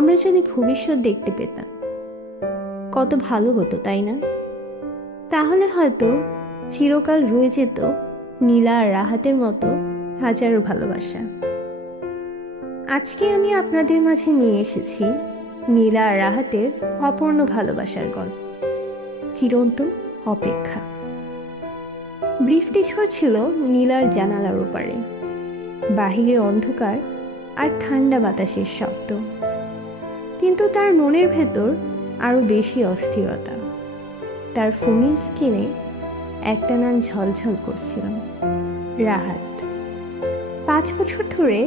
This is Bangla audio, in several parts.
আমরা যদি ভবিষ্যৎ দেখতে পেতাম কত ভালো হতো, তাই না? তাহলে হয়তো চিরকাল রয়ে যেত নীলা আর রাহাতের মতো হাজারো ভালোবাসা। আজকে আমি আপনাদের মাঝে নিয়ে এসেছি নীলা আর রাহাতের অপূর্ণ ভালোবাসার গল্প, চিরন্তন অপেক্ষা। বৃষ্টি ঝরছিল নীলার জানালার ওপারে, বাহিরে অন্ধকার আর ঠান্ডা বাতাসের শব্দ, কিন্তু তার মনের ভেতর আরো বেশি অস্থিরতা। তার ফোনের স্ক্রিনে একটা নাম ঝলঝল করছিল, রাহাত। 5 বছর ধরে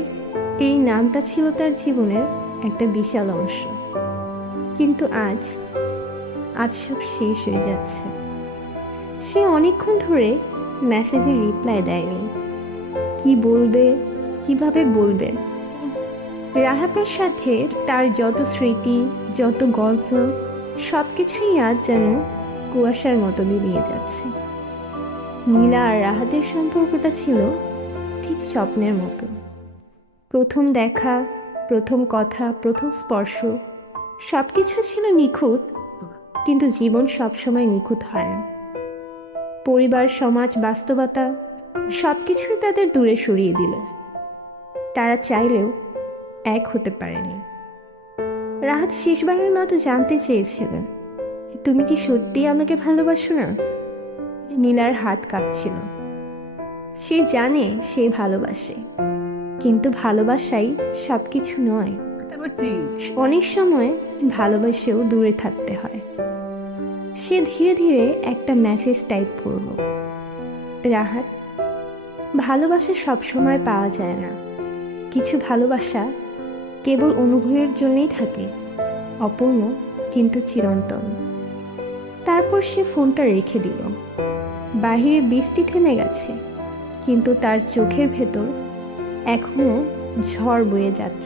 এই নামটা ছিল তার জীবনের একটা বিশাল অংশ, কিন্তু আজ সব শেষ হয়ে যাচ্ছে। সে অনেকক্ষণ ধরে মেসেজে রিপ্লাই দেয়নি। কি বলবে, কিভাবে বলবে? রাহাতের সাথে তার যত স্মৃতি, যত গল্প, সব কিছুই আজ যেন কুয়াশার মতো মিলিয়ে যাচ্ছে। নীলা আর রাহাতের সম্পর্কটা ছিল ঠিক স্বপ্নের মতো। প্রথম দেখা, প্রথম কথা, প্রথম স্পর্শ, সব কিছু ছিল নিখুঁত, কিন্তু জীবন সবসময় নিখুঁত হয় না। পরিবার, সমাজ, বাস্তবতা সব কিছুই তাদের দূরে সরিয়ে দিল। তারা চাইলেও এক হতে পারেনি। রাহাত শেষবারের মতো জানতে চেয়েছিলেন, তুমি কি সত্যিই আমাকে ভালোবাসো না? নীলার হাত কাঁপছিল। সে জানে সে ভালোবাসে, কিন্তু ভালোবাসাই সব কিছু নয়। অনেক সময় ভালোবাসেও দূরে থাকতে হয়। সে ধীরে ধীরে একটা মেসেজ টাইপ করল, রাহাত, ভালোবাসা সবসময় পাওয়া যায় না। কিছু ভালোবাসা কেবল অনুভবের জন্যই থাকে, অপূর্ণ কিন্তু চিরন্তন। তারপর সে ফোনটা রেখে দিল। বাহিরে বৃষ্টি থেমে গেছে, কিন্তু তার চোখের ভেতর এখনো ঝড় বয়ে যাচ্ছে।